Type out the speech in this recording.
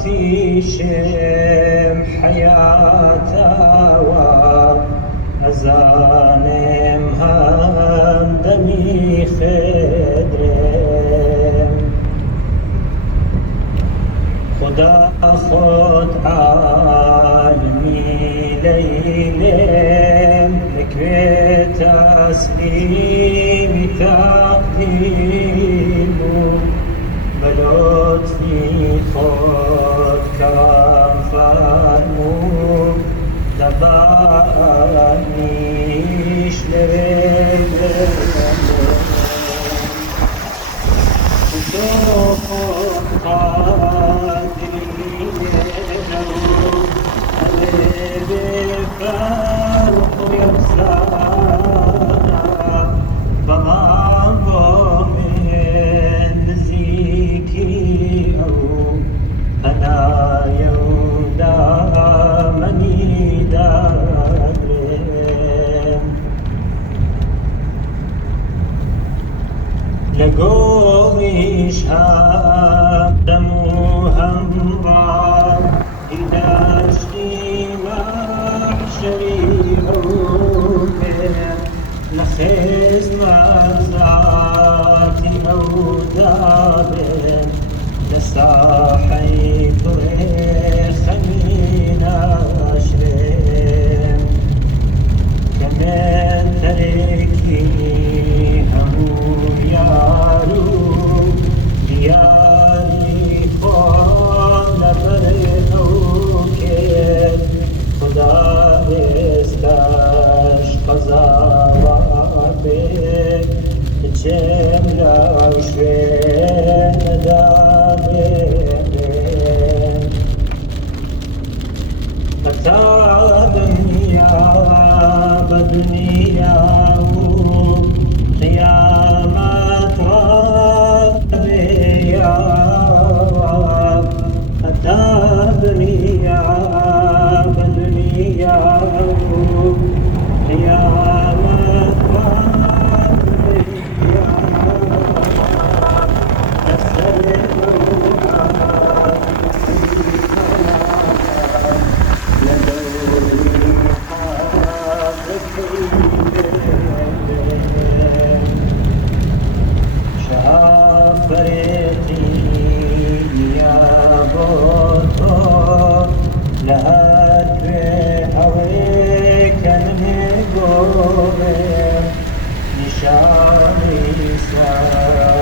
آتیشم حیاتا و ازانم همدمی خدرم خدا خود عالمی لیلم نکوه تسلیمی تقدیمو بلطفی خود کرم فرمو دبانیش لبیلم تو خود قادریه نو علیه فرق و یفزانا بمان بومن نزیکی او هنایم دامنی دارم لگوریش هم دمو همراه ایداشتی محشری اوکه لخیز مزاتی او دابن لساحی توی خمین اشرم کمن ترکی همو یارو دیاری خون لبر اوکه خدا استش قضاوابه چم روشه نداره فتا دنیا بدنیا و قیامت را بیاب فتا دنیا بدنیا و قیامت را نشانی سر